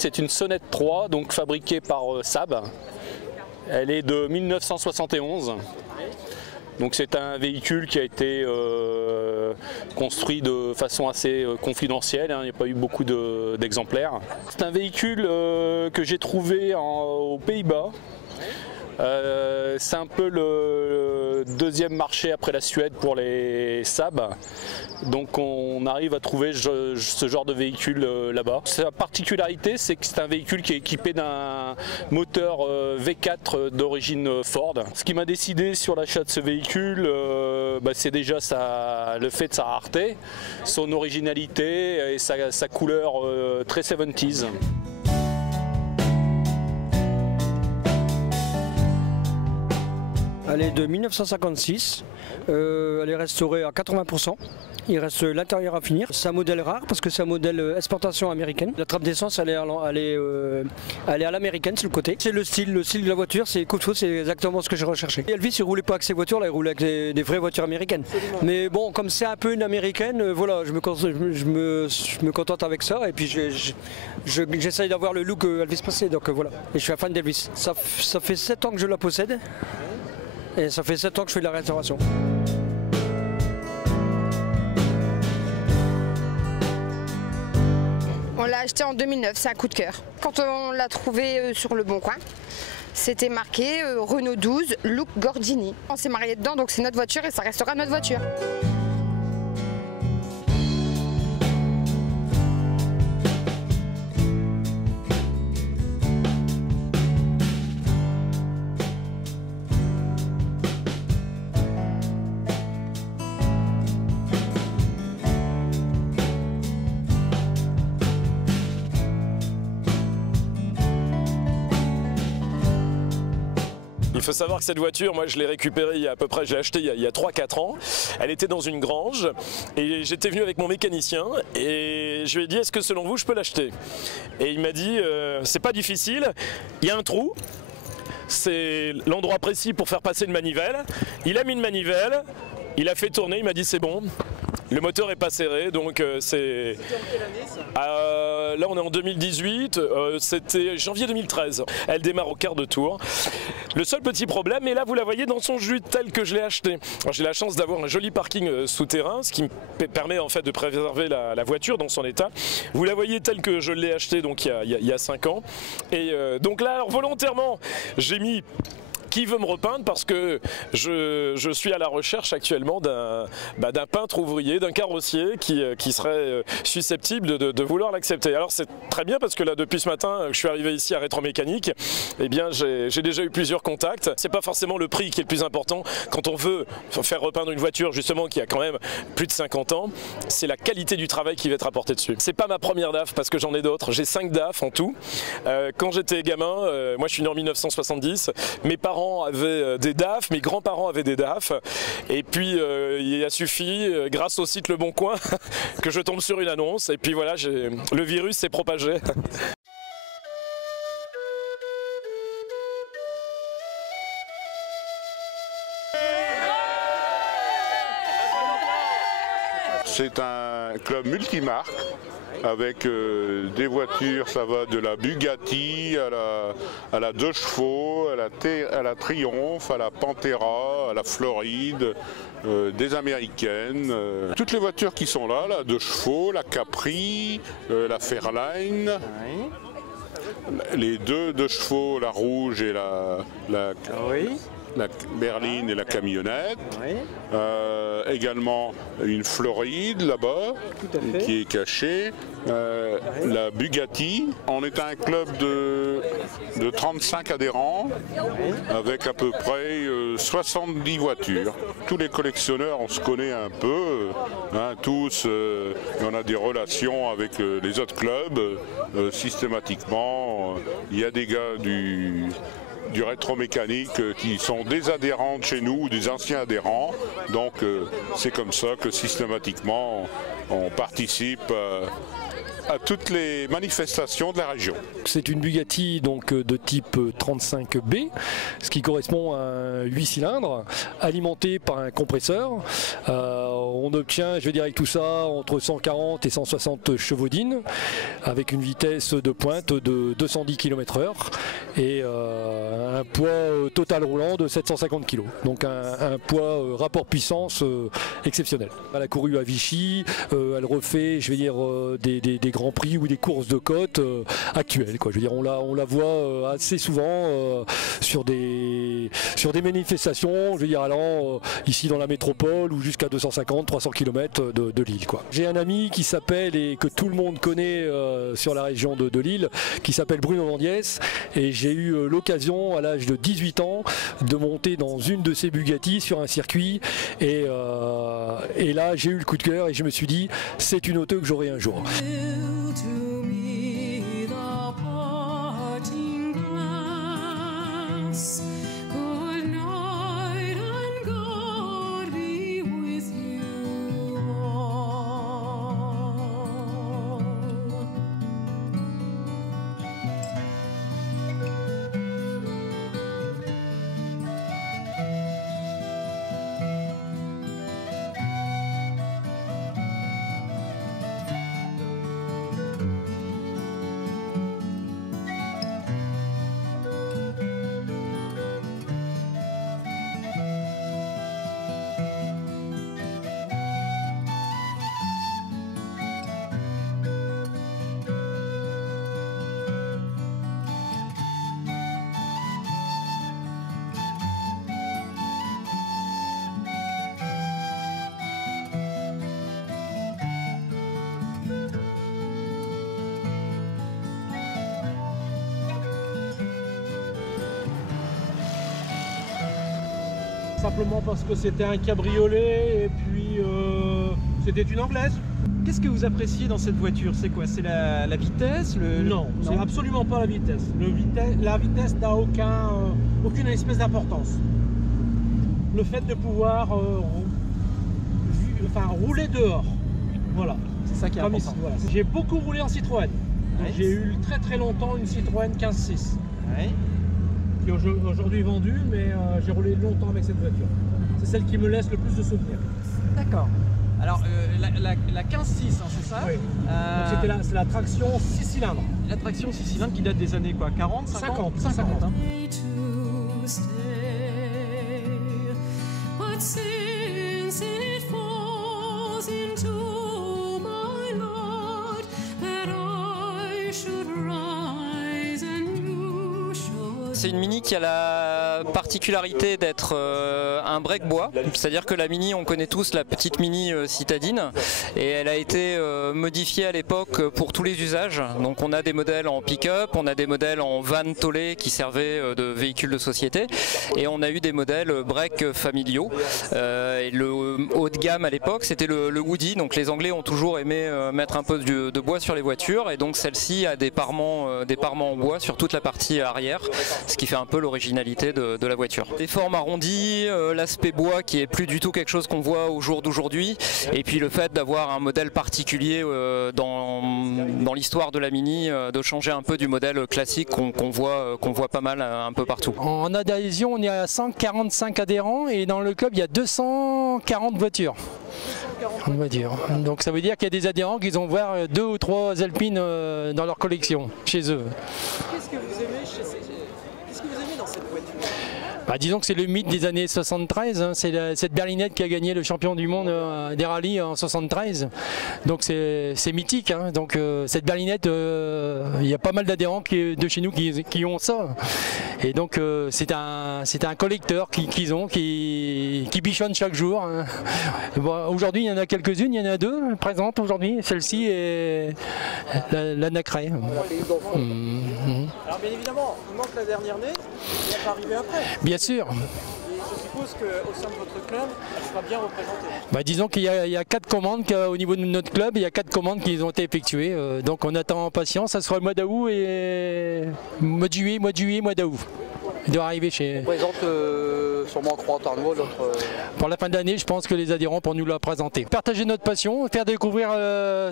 c'est une Sonnet 3, donc fabriquée par Saab. Elle est de 1971. Donc c'est un véhicule qui a été construit de façon assez confidentielle, hein, il n'y a pas eu beaucoup d'exemplaires. C'est un véhicule que j'ai trouvé aux Pays-Bas. C'est un peu le deuxième marché après la Suède pour les Saab. Donc on arrive à trouver ce genre de véhicule là-bas. Sa particularité, c'est que c'est un véhicule qui est équipé d'un moteur V4 d'origine Ford. Ce qui m'a décidé sur l'achat de ce véhicule, c'est déjà le fait de sa rareté, son originalité et sa couleur très 70s. Elle est de 1956, elle est restaurée à 80%. Il reste l'intérieur à finir. C'est un modèle rare parce que c'est un modèle exportation américaine. La trappe d'essence, elle est à l'américaine sur le côté. C'est le style de la voiture, c'est exactement ce que j'ai recherché. Et Elvis, il roulait pas avec ses voitures, là, il roulait avec des vraies voitures américaines. Absolument. Mais bon, comme c'est un peu une américaine, voilà, je me contente avec ça et puis j'essaye d'avoir le look Elvis passé. Donc voilà. Et je suis un fan d'Elvis. Ça fait 7 ans que je la possède. Et ça fait 7 ans que je fais de la restauration. On l'a acheté en 2009, c'est un coup de cœur. Quand on l'a trouvé sur le Bon Coin, c'était marqué Renault 12, look Gordini. On s'est marié dedans, donc c'est notre voiture et ça restera notre voiture. Il faut savoir que cette voiture, moi je l'ai récupérée il y a à peu près, je l'ai achetée il y a 3-4 ans. Elle était dans une grange et j'étais venu avec mon mécanicien et je lui ai dit est-ce que selon vous je peux l'acheter? Et il m'a dit c'est pas difficile, il y a un trou, c'est l'endroit précis pour faire passer une manivelle. Il a mis une manivelle, il a fait tourner, il m'a dit c'est bon. Le moteur est pas serré, donc c'est... là on est en 2018, c'était janvier 2013. Elle démarre au quart de tour. Le seul petit problème, et là vous la voyez dans son jus tel que je l'ai acheté. J'ai la chance d'avoir un joli parking souterrain, ce qui me permet en fait de préserver la voiture dans son état. Vous la voyez telle que je l'ai achetée donc il y a 5 ans. Et donc là, alors, volontairement, j'ai mis... Qui veut me repeindre parce que je suis à la recherche actuellement d'un peintre ouvrier, d'un carrossier qui serait susceptible de vouloir l'accepter. Alors c'est très bien parce que là depuis ce matin je suis arrivé ici à Rétromécanique, eh bien j'ai déjà eu plusieurs contacts. C'est pas forcément le prix qui est le plus important quand on veut faire repeindre une voiture justement qui a quand même plus de 50 ans, c'est la qualité du travail qui va être apporté dessus. C'est pas ma première DAF parce que j'en ai d'autres, j'ai 5 DAF en tout. Quand j'étais gamin, moi je suis né en 1970, mes parents avaient des DAF, mes grands-parents avaient des DAF, et puis il a suffi, grâce au site Le Bon Coin, que je tombe sur une annonce, et puis voilà, le virus s'est propagé. C'est un club multimarque avec des voitures, ça va de la Bugatti à la 2 chevaux, à la Triumph, à la Pantera, à la Floride, des américaines. Toutes les voitures qui sont là, la 2 chevaux, la Capri, la Fairline. Les 2 chevaux, la rouge et la berline et la camionnette, également une Floride là-bas qui est cachée, la Bugatti. On est un club de 35 adhérents avec à peu près 70 voitures. Tous les collectionneurs, on se connaît un peu, hein, tous, on a des relations avec les autres clubs systématiquement. Il y a des gars du rétromécanique qui sont des adhérents de chez nous, des anciens adhérents. Donc c'est comme ça que systématiquement on participe à toutes les manifestations de la région. C'est une Bugatti donc de type 35B, ce qui correspond à un 8 cylindres alimenté par un compresseur. on obtient, je veux dire avec tout ça, entre 140 et 160 chevaux-dînes, avec une vitesse de pointe de 210 km/h et un poids total roulant de 750 kg. Donc un poids rapport puissance exceptionnel. Elle a couru à Vichy, elle refait, je veux dire, des grands prix ou des courses de côte actuelles, quoi. Je veux dire, on la voit assez souvent sur des manifestations, je veux dire, allant ici dans la métropole ou jusqu'à 250-300 km de Lille, quoi. J'ai un ami qui s'appelle, et que tout le monde connaît sur la région de Lille, qui s'appelle Bruno Vandiès, et j'ai eu l'occasion à l'âge de 18 ans de monter dans une de ses Bugatti sur un circuit, et là j'ai eu le coup de cœur et je me suis dit c'est une auto que j'aurai un jour. Simplement parce que c'était un cabriolet et puis c'était une anglaise. Qu'est-ce que vous appréciez dans cette voiture? C'est quoi? C'est la vitesse? Non, c'est absolument pas la vitesse. La vitesse n'a aucune espèce d'importance. Le fait de pouvoir rouler dehors, voilà. C'est ça qui est important. Voilà. J'ai beaucoup roulé en Citroën. Ouais. J'ai eu très longtemps une Citroën 15.6. Ouais. Qui est aujourd'hui vendue, mais j'ai roulé longtemps avec cette voiture. C'est celle qui me laisse le plus de souvenirs. D'accord. Alors la 15.6, hein, c'est ça? Oui. C'est la traction 6 cylindres. La traction 6 cylindres qui date des années quoi? 40, 50 hein. C'est une Mini qui a la particularité d'être un break bois, c'est-à-dire que la Mini, on connaît tous la petite Mini citadine, et elle a été modifiée à l'époque pour tous les usages. Donc on a des modèles en pick-up, on a des modèles en van tollé qui servaient de véhicules de société, et on a eu des modèles break familiaux. Et le haut de gamme à l'époque, c'était le Woody, donc les Anglais ont toujours aimé mettre un peu de bois sur les voitures, et donc celle-ci a des parements en bois sur toute la partie arrière, ce qui fait un peu l'originalité de la voiture. Les formes arrondies, l'aspect bois qui est plus du tout quelque chose qu'on voit au jour d'aujourd'hui, et puis le fait d'avoir un modèle particulier dans l'histoire de la Mini, de changer un peu du modèle classique qu'on voit pas mal un peu partout. En adhésion, on est à 145 adhérents, et dans le club il y a 240 voitures. Donc ça veut dire qu'il y a des adhérents qui ont voir 2 ou 3 Alpines dans leur collection chez eux. Qu'est-ce que vous aimez dans cette voiture? Disons que c'est le mythe des années 73, hein. C'est cette berlinette qui a gagné le champion du monde des rallyes en 73, donc c'est mythique, hein. Donc cette berlinette, il y a pas mal d'adhérents de chez nous qui ont ça, et donc c'est un collecteur qu'ils ont, qui bichonne chaque jour, hein. Bon, aujourd'hui il y en a quelques-unes, il y en a 2 présentes aujourd'hui, celle-ci est la Nacré. Alors bien évidemment, il manque la dernière née, elle va arriver après. Bien sûr. Et je suppose qu'au sein de votre club, elle sera bien représentée. Disons qu'il y a 4 commandes au niveau de notre club, il y a 4 commandes qui ont été effectuées. Donc on attend en patience, ça sera le mois d'août et mois de juillet, mois d'août. Il doit arriver chez... On présente sûrement croître à nouveau. Pour la fin d'année, je pense que les adhérents pour nous la présenter. Partager notre passion, faire découvrir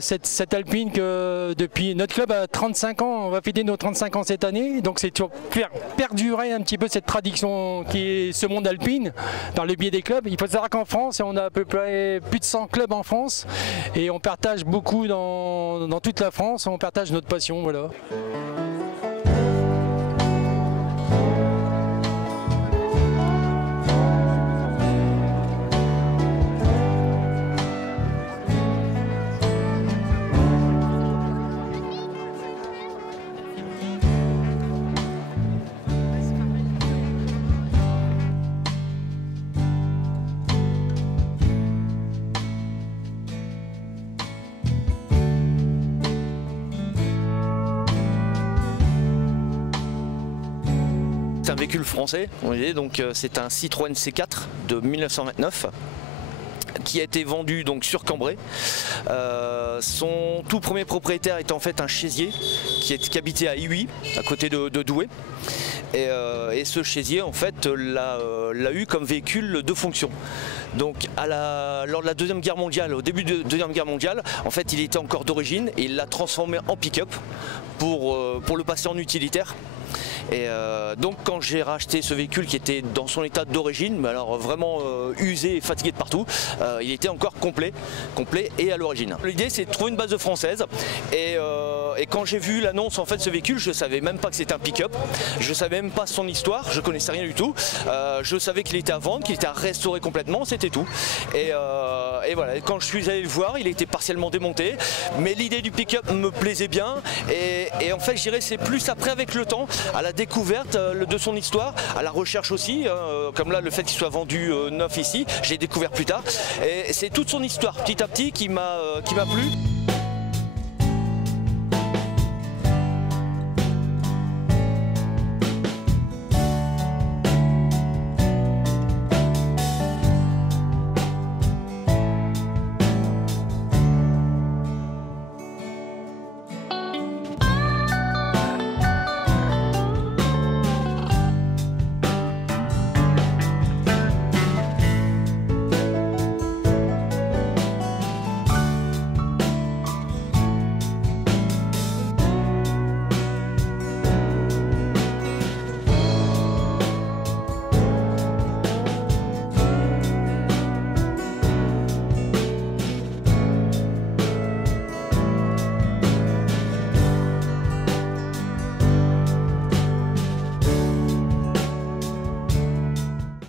cette Alpine que depuis notre club a 35 ans, on va fêter nos 35 ans cette année, donc c'est faire perdurer un petit peu cette tradition qui est ce monde alpine par le biais des clubs. Il faut savoir qu'en France, on a à peu près plus de 100 clubs en France et on partage beaucoup dans toute la France, on partage notre passion. Voilà. C'est un véhicule français, donc c'est un Citroën C4 de 1929 qui a été vendu donc sur Cambrai. Son tout premier propriétaire est en fait un chaisier qui habitait à Ihuy, à côté de Douai. Et ce chaisier en fait l'a eu comme véhicule de fonction. Donc lors de la Deuxième Guerre mondiale, au début de la Deuxième Guerre mondiale, en fait il était encore d'origine et il l'a transformé en pick-up pour le passer en utilitaire. Et donc quand j'ai racheté ce véhicule qui était dans son état d'origine, mais alors vraiment usé et fatigué de partout, il était encore complet et à l'origine. L'idée c'est de trouver une base de française et quand j'ai vu l'annonce en fait de ce véhicule, je savais même pas que c'était un pick-up, je savais même pas son histoire, je connaissais rien du tout, je savais qu'il était à vendre, qu'il était à restaurer complètement, c'était tout. Et voilà, et quand je suis allé le voir, il était partiellement démonté, mais l'idée du pick-up me plaisait bien et en fait je dirais c'est plus après avec le temps, à la découverte de son histoire, à la recherche aussi, comme là le fait qu'il soit vendu neuf ici, j'ai découvert plus tard, et c'est toute son histoire petit à petit qui m'a plu.